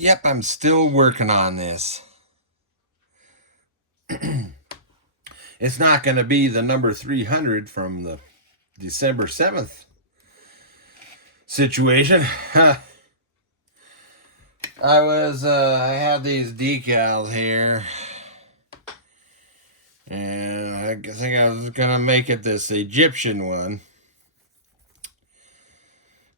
Yep, I'm still working on this. It's not going to be the number 300 from the December 7th situation. I had these decals here, and I think I was going to make it this Egyptian one.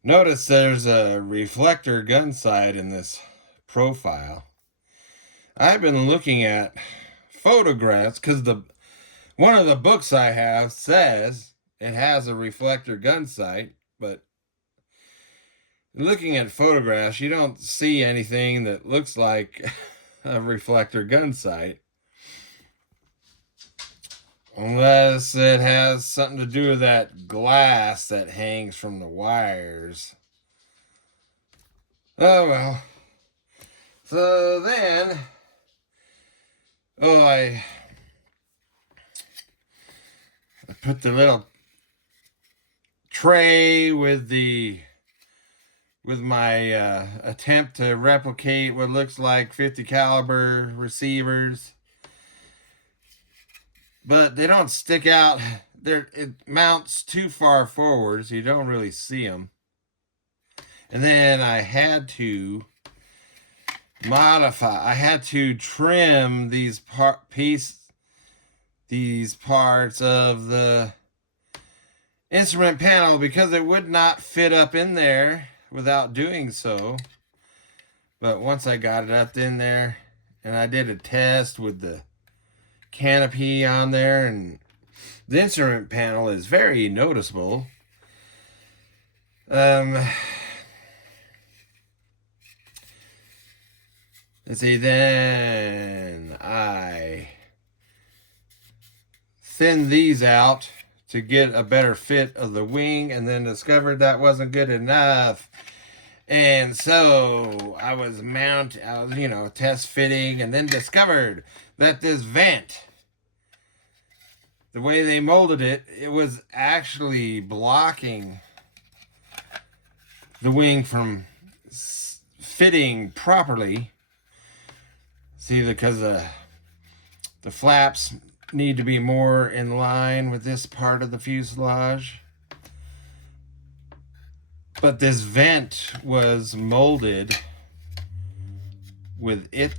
Notice there's a reflector gun sight in this profile. I've been looking at photographs because one of the books I have says it has a reflector gun sight, but looking at photographs, you don't see anything that looks like a reflector gun sight. Unless it has something to do with that glass that hangs from the wires. Oh well. So then, I put the little tray with my attempt to replicate what looks like 50 caliber receivers, but they don't stick out. It mounts too far forward, so you don't really see them. And then I had to modify. I had to trim these parts of the instrument panel because it would not fit up in there without doing so. But once I got it up in there, and I did a test with the canopy on there, and the instrument panel is very noticeable. Let's see, then I thinned these out to get a better fit of the wing, and then discovered that wasn't good enough. And so I was test fitting, and then discovered that this vent, the way they molded it, it was actually blocking the wing from fitting properly. See, because the flaps need to be more in line with this part of the fuselage. But this vent was molded with it,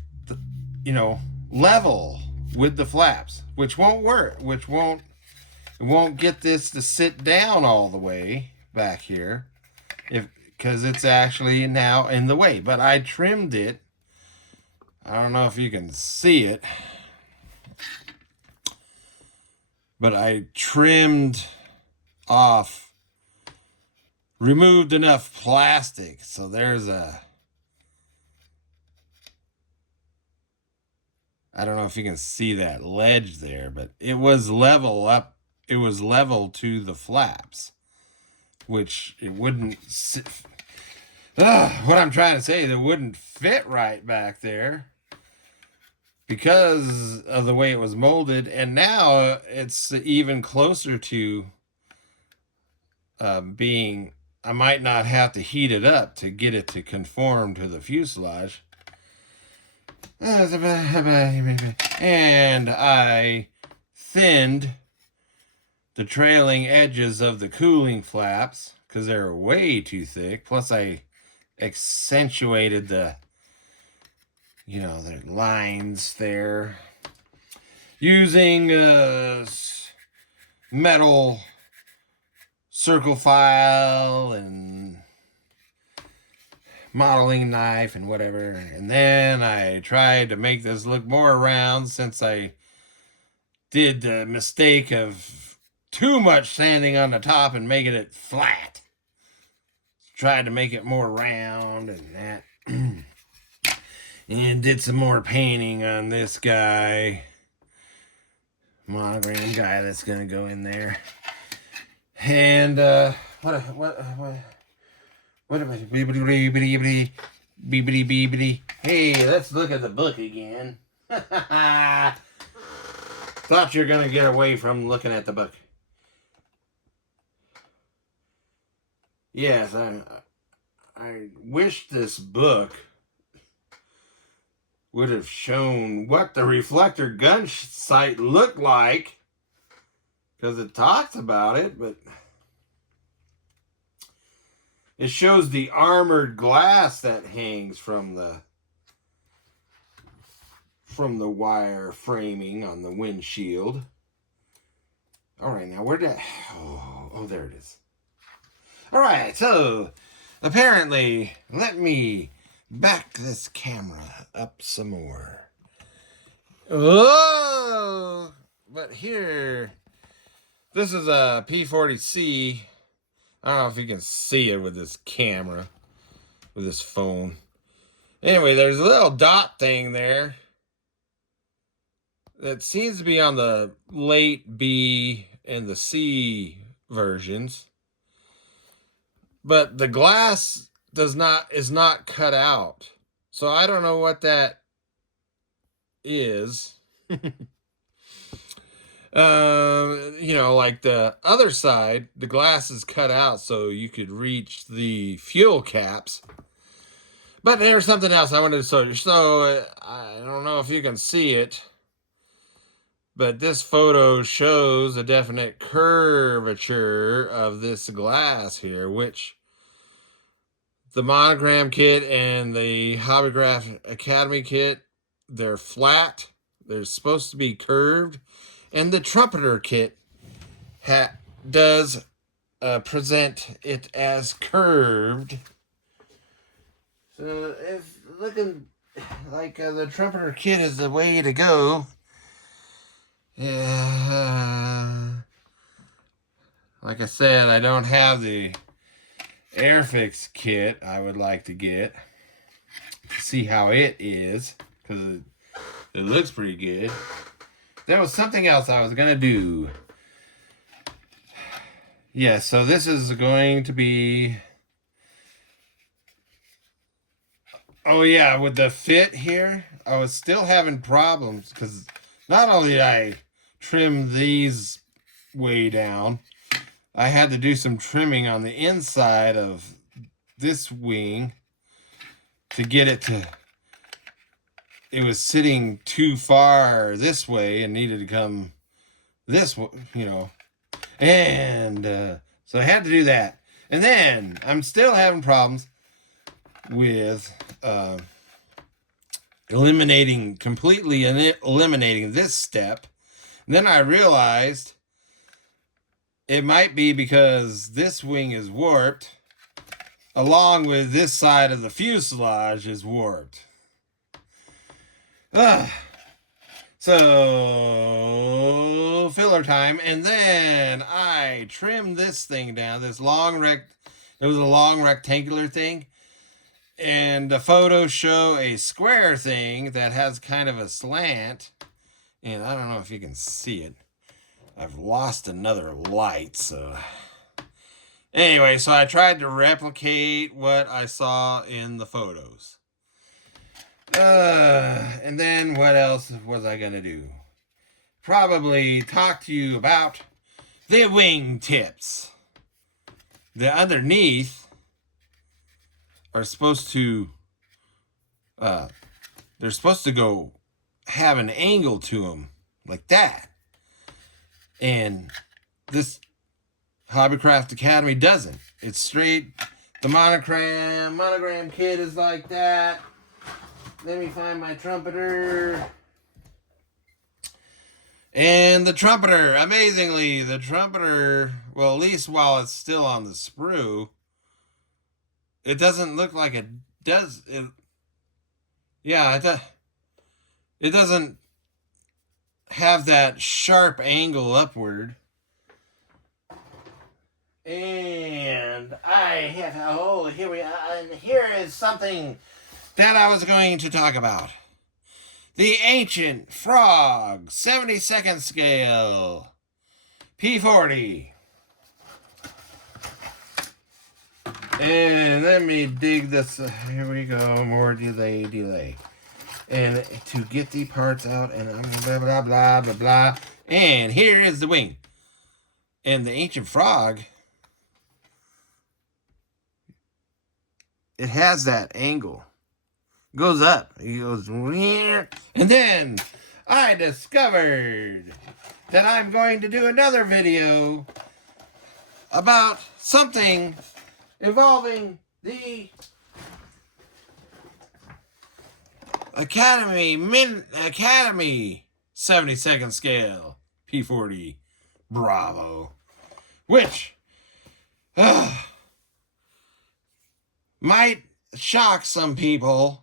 level with the flaps, which won't work, it won't get this to sit down all the way back here, because it's actually now in the way. But I trimmed it. I don't know if you can see it, but I trimmed off, removed enough plastic, so there's I don't know if you can see that ledge there, but it was level up. It was level to the flaps, which it wouldn't sit. What I'm trying to say is it wouldn't fit right back there because of the way it was molded. And now it's even closer to being, I might not have to heat it up to get it to conform to the fuselage. And I thinned the trailing edges of the cooling flaps because they're way too thick. Plus I accentuated the lines there using metal circle file and modeling knife and whatever. And then I tried to make this look more round, since I did the mistake of too much sanding on the top and making it flat. Tried to make it more round and that. And did some more painting on this guy, monogram guy that's gonna go in there. And what am I? Hey, let's look at the book again. Thought you were gonna get away from looking at the book. Yes, I wish this book would have shown what the reflector gun sight looked like, because it talks about it, but it shows the armored glass that hangs from the wire framing on the windshield. All right, now where did oh, there it is. All right, so apparently, let me back this camera up some more. Oh, but here, this is a P-40C. I don't know if you can see it with this camera, with this phone. Anyway, there's a little dot thing there that seems to be on the late B and the C versions. But the glass is not cut out. So I don't know what that is. You know, like the other side, the glass is cut out so you could reach the fuel caps. But there's something else I wanted to show you. So I don't know if you can see it, but this photo shows a definite curvature of this glass here, which the Monogram kit and the Hobbycraft Academy kit, they're flat. They're supposed to be curved. And the Trumpeter kit does present it as curved. So it's looking like the Trumpeter kit is the way to go. Yeah. Like I said, I don't have the Airfix kit I would like to get to see how it is, because it looks pretty good. There was something else I was gonna do. Yeah, so this is going to be, oh yeah, with the fit here, I was still having problems because not only did I trim these way down, I had to do some trimming on the inside of this wing to get it to, it was sitting too far this way and needed to come this way, you know. And so I had to do that. And then I'm still having problems with completely eliminating this step. And then I realized it might be because this wing is warped, along with this side of the fuselage is warped. So filler time, and then I trimmed this thing down. This it was a long rectangular thing, and the photos show a square thing that has kind of a slant. And I don't know if you can see it. I've lost another light, so anyway, so I tried to replicate what I saw in the photos. And then what else was I gonna do? Probably talk to you about the wing tips. The underneath are supposed to, they're supposed to go have an angle to them like that. And this Hobbycraft Academy doesn't. It's straight. The monogram kit is like that. Let me find my trumpeter. And the trumpeter, amazingly, the trumpeter, well, at least while it's still on the sprue, it doesn't look like it does. It doesn't have that sharp angle upward. And I have, here we are, and here is something that I was going to talk about. The Ancient Frog 72nd scale P-40. And let me dig this. Here we go. More delay. And to get the parts out, and I'm blah, blah, blah, blah, blah. And here is the wing. And the Ancient Frog, it has that angle. goes up. He goes, and then I discovered that I'm going to do another video about something involving the Academy 72nd scale P-40 Bravo, which might shock some people